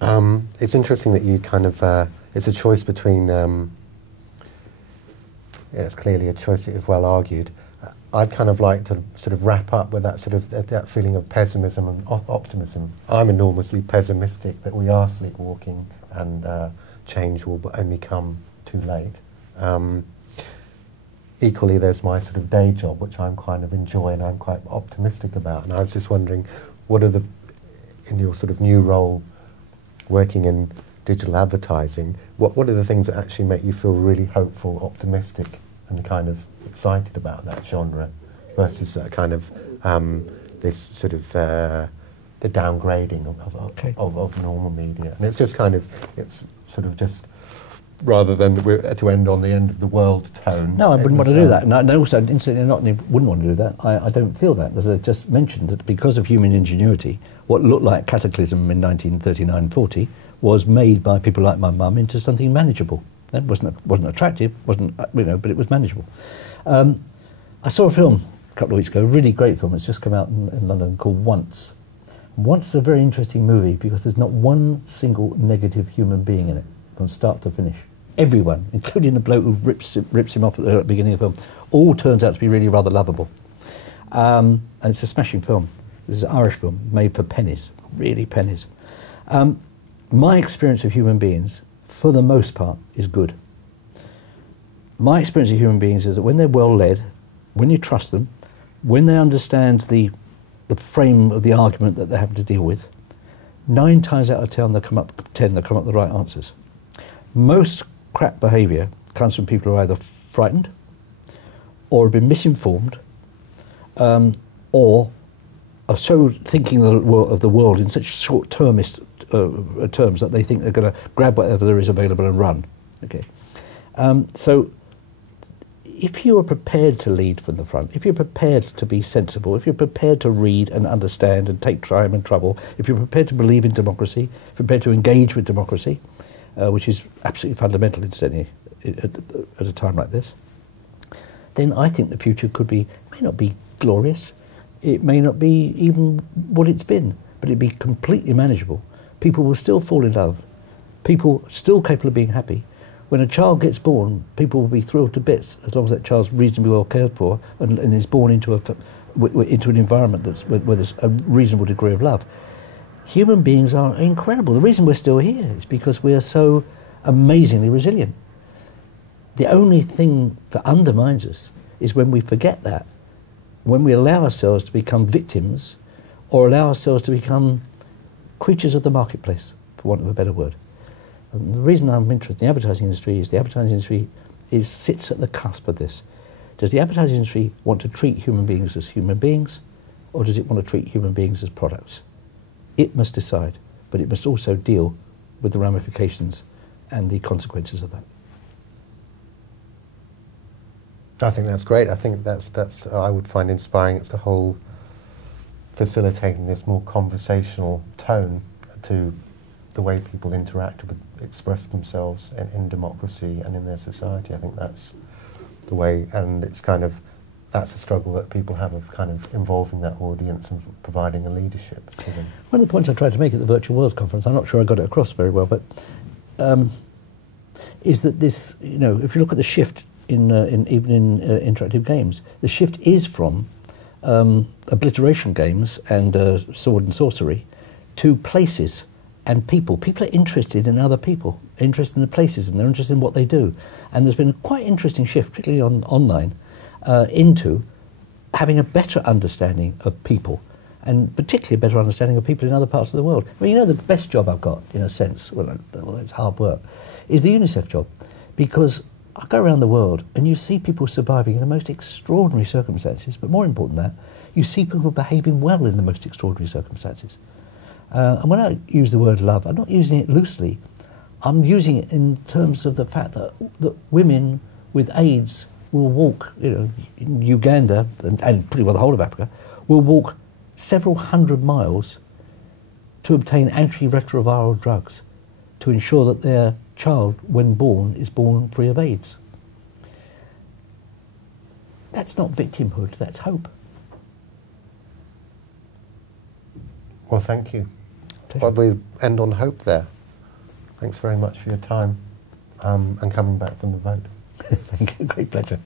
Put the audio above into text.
It's interesting that you kind of, it's a choice between, it's clearly a choice that you've well argued. I'd kind of like to sort of wrap up with that sort of, that feeling of pessimism and optimism. I'm enormously pessimistic that we are sleepwalking and change will only come too late. Equally, there's my sort of day job, which I'm kind of enjoying, I'm quite optimistic about. And I was just wondering, what are in your sort of new role, working in digital advertising, what are the things that actually make you feel really hopeful, optimistic, and kind of excited about that genre, versus kind of this sort of the downgrading of normal media? And it's just kind of, it's sort of just, rather than to end on the end of the world tone. No, I wouldn't want to do that. And I also, incidentally, wouldn't want to do that. I don't feel that. As I just mentioned, that because of human ingenuity, what looked like cataclysm in 1939-40 was made by people like my mum into something manageable. That wasn't attractive, but it was manageable. I saw a film a couple of weeks ago, a really great film. It's just come out in London, called Once. Once is a very interesting movie because there's not one single negative human being in it, from start to finish. Everyone, including the bloke who rips him off at the beginning of the film, all turns out to be really rather lovable. And it's a smashing film. This is an Irish film made for pennies, really pennies. My experience of human beings, for the most part, is good. My experience of human beings is that when they're well led, when you trust them, when they understand the frame of the argument that they're having to deal with, 9 times out of 10 they'll come up with the right answers. Most crap behaviour comes from people who are either frightened or have been misinformed or are so thinking of the world in such short-termist terms that they think they're going to grab whatever there is available and run. Okay, so if you are prepared to lead from the front, if you're prepared to be sensible, if you're prepared to read and understand and take time and trouble, if you're prepared to believe in democracy, if you're prepared to engage with democracy, which is absolutely fundamental, incidentally, at a time like this, then I think the future may not be glorious, it may not be even what it's been, but it'd be completely manageable. People will still fall in love, people still capable of being happy. When a child gets born, people will be thrilled to bits as long as that child's reasonably well cared for and is born into an environment where there's a reasonable degree of love. Human beings are incredible. The reason we're still here is because we are so amazingly resilient. The only thing that undermines us is when we forget that, when we allow ourselves to become victims or allow ourselves to become creatures of the marketplace, for want of a better word. And the reason I'm interested in the advertising industry is the advertising industry sits at the cusp of this. Does the advertising industry want to treat human beings as human beings, or does it want to treat human beings as products? It must decide, but it must also deal with the ramifications and the consequences of that. I think that's great. I think that's I would find inspiring. It's the whole facilitating this more conversational tone to the way people interact with, express themselves in democracy and in their society. I think that's the way, and it's kind of, that's a struggle that people have of kind of involving that audience and providing a leadership to them. One of the points I tried to make at the Virtual Worlds Conference, I'm not sure I got it across very well, but is that this, if you look at the shift even in interactive games, the shift is from obliteration games and sword and sorcery to places and people. People are interested in other people, interested in the places, and they're interested in what they do. And there's been a quite interesting shift, particularly online, into having a better understanding of people, and particularly a better understanding of people in other parts of the world. I mean, the best job I've got, in a sense, well, it's hard work, is the UNICEF job, because I go around the world and you see people surviving in the most extraordinary circumstances, but more important than that, you see people behaving well in the most extraordinary circumstances. And when I use the word love, I'm not using it loosely. I'm using it in terms of the fact that women with AIDS will walk, in Uganda and pretty well the whole of Africa, will walk several hundred miles to obtain antiretroviral drugs to ensure that their child, when born, is born free of AIDS. That's not victimhood, that's hope. Well, thank you. Pleasure. pleasure. Well, we end on hope there. Thanks very much for your time and coming back from the vote. Thank you. Great pleasure.